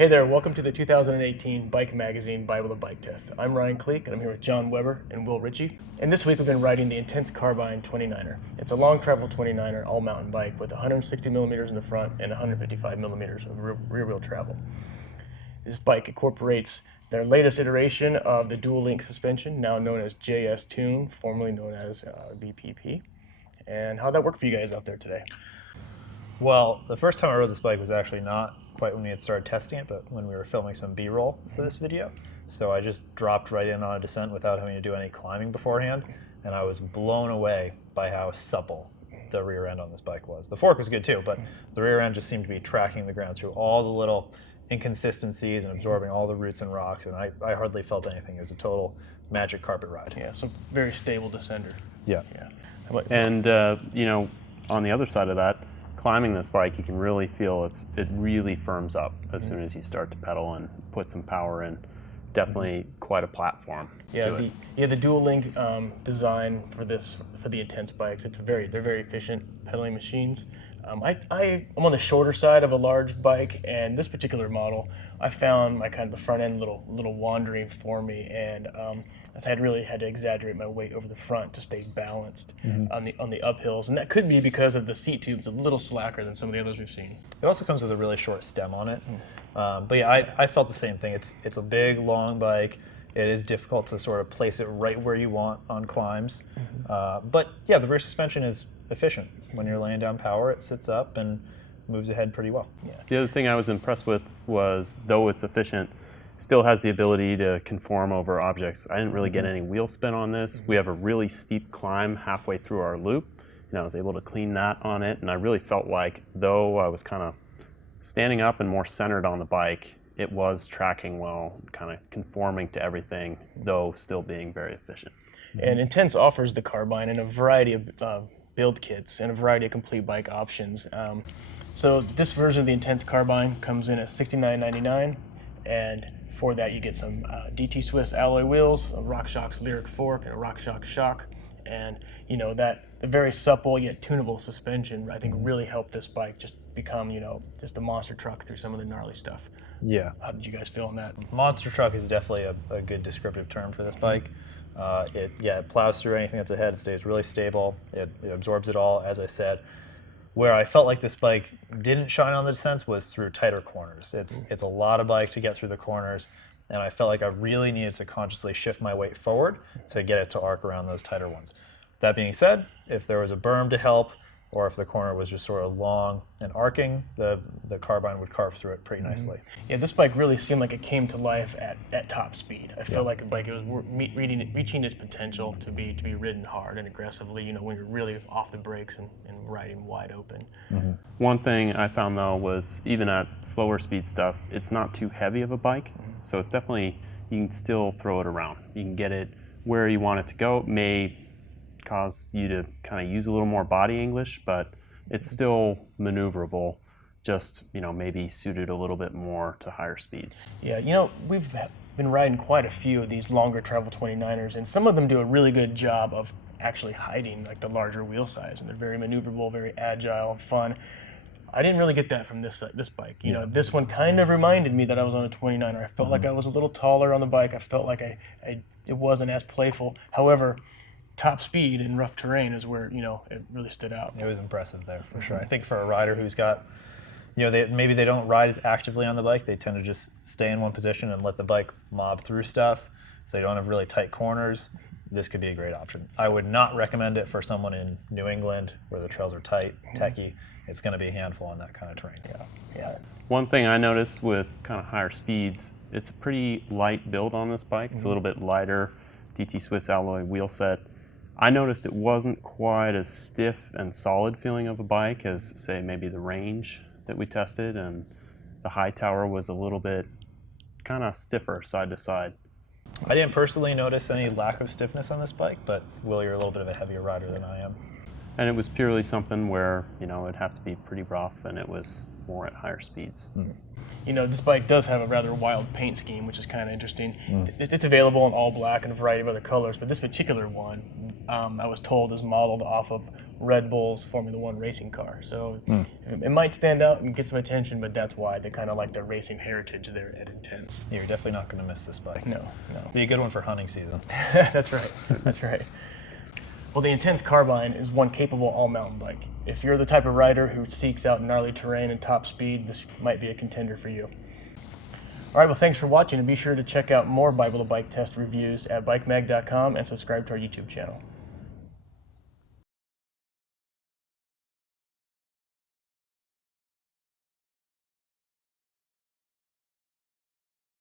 Hey there, welcome to the 2018 Bike Magazine Bible of Bike Test. I'm Ryan Cleek, and I'm here with John Weber and Will Ritchie. And this week we've been riding the Intense Carbine 29er. It's a long travel 29er all mountain bike with 160 millimeters in the front and 155 millimeters of rear wheel travel. This bike incorporates their latest iteration of the dual link suspension, now known as JS Tune, formerly known as VPP. And how'd that work for you guys out there today? Well, the first time I rode this bike was actually not quite when we had started testing it, but when we were filming some B-roll for this video. So I just dropped right in on a descent without having to do any climbing beforehand, and I was blown away by how supple the rear end on this bike was. The fork was good too, but the rear end just seemed to be tracking the ground through all the little inconsistencies and absorbing all the roots and rocks, and I hardly felt anything. It was a total magic carpet ride. Yeah, so very stable descender. Yeah. And on the other side of that, climbing this bike, you can really feel it really firms up as soon as you start to pedal and put some power in. Definitely quite a platform. Yeah, the dual link design for the Intense bikes. They're very efficient pedaling machines. I'm on the shorter side of a large bike, and this particular model, I found my kind of the front end a little wandering for me, and I really had to exaggerate my weight over the front to stay balanced on the uphills, and that could be because of the seat tube's a little slacker than some of the others we've seen. It also comes with a really short stem on it. But yeah, I felt the same thing. It's a big, long bike. It is difficult to sort of place it right where you want on climbs. But yeah, the rear suspension is efficient. When you're laying down power, it sits up and moves ahead pretty well. Yeah. The other thing I was impressed with was, though it's efficient, still has the ability to conform over objects. I didn't really get any wheel spin on this. We have a really steep climb halfway through our loop, and I was able to clean that on it, and I really felt like, though I was kind of standing up and more centered on the bike, it was tracking well, kind of conforming to everything, though still being very efficient. And Intense offers the Carbine in a variety of build kits and a variety of complete bike options. So this version of the Intense Carbine comes in at $69.99, and for that you get some DT Swiss alloy wheels, a RockShox Lyric fork, and a RockShox shock, and that very supple yet tunable suspension I think really helped this bike just become just a monster truck through some of the gnarly stuff. Yeah. How did you guys feel on that? Monster truck is definitely a good descriptive term for this bike. It plows through anything that's ahead. It stays really stable. It absorbs it all, as I said. Where I felt like this bike didn't shine on the descents was through tighter corners. It's a lot of bike to get through the corners, and I felt like I really needed to consciously shift my weight forward to get it to arc around those tighter ones. That being said, if there was a berm to help, or if the corner was just sort of long and arcing, the Carbine would carve through it pretty nicely. Yeah, this bike really seemed like it came to life at top speed. I felt like the bike was reaching its potential to be ridden hard and aggressively, when you're really off the brakes and riding wide open. One thing I found though was, even at slower speed stuff, it's not too heavy of a bike, so it's definitely, you can still throw it around. You can get it where you want it to go. It may cause you to kind of use a little more body English, but it's still maneuverable, just maybe suited a little bit more to higher speeds. Yeah, we've been riding quite a few of these longer travel 29ers, and some of them do a really good job of actually hiding like the larger wheel size, and they're very maneuverable, very agile, fun. I didn't really get that from this bike. This one kind of reminded me that I was on a 29er. I felt like I was a little taller on the bike. I felt like it wasn't as playful. However, top speed in rough terrain is where it really stood out. It was impressive there for sure. I think for a rider who's got, maybe they don't ride as actively on the bike, they tend to just stay in one position and let the bike mob through stuff. If they don't have really tight corners, this could be a great option. I would not recommend it for someone in New England where the trails are tight, techy. It's going to be a handful on that kind of terrain. Yeah. One thing I noticed with kind of higher speeds, it's a pretty light build on this bike. It's a little bit lighter, DT Swiss alloy wheel set. I noticed it wasn't quite as stiff and solid feeling of a bike as, say, maybe the Range that we tested, and the High Tower was a little bit kind of stiffer side to side. I didn't personally notice any lack of stiffness on this bike, but Will, you're a little bit of a heavier rider than I am. And it was purely something where, it'd have to be pretty rough, and it was more at higher speeds. This bike does have a rather wild paint scheme, which is kind of interesting. It's available in all black and a variety of other colors, but this particular one, I was told, is modeled off of Red Bull's Formula One racing car. So it might stand out and get some attention, but that's why they kind of like the racing heritage there at Intense. You're definitely not going to miss this bike. No. Be a good one for hunting season. That's right. That's right. Well, the Intense Carbine is one capable all-mountain bike. If you're the type of rider who seeks out gnarly terrain and top speed, this might be a contender for you. All right, well, thanks for watching, and be sure to check out more Bible the Bike Test reviews at bikemag.com and subscribe to our YouTube channel.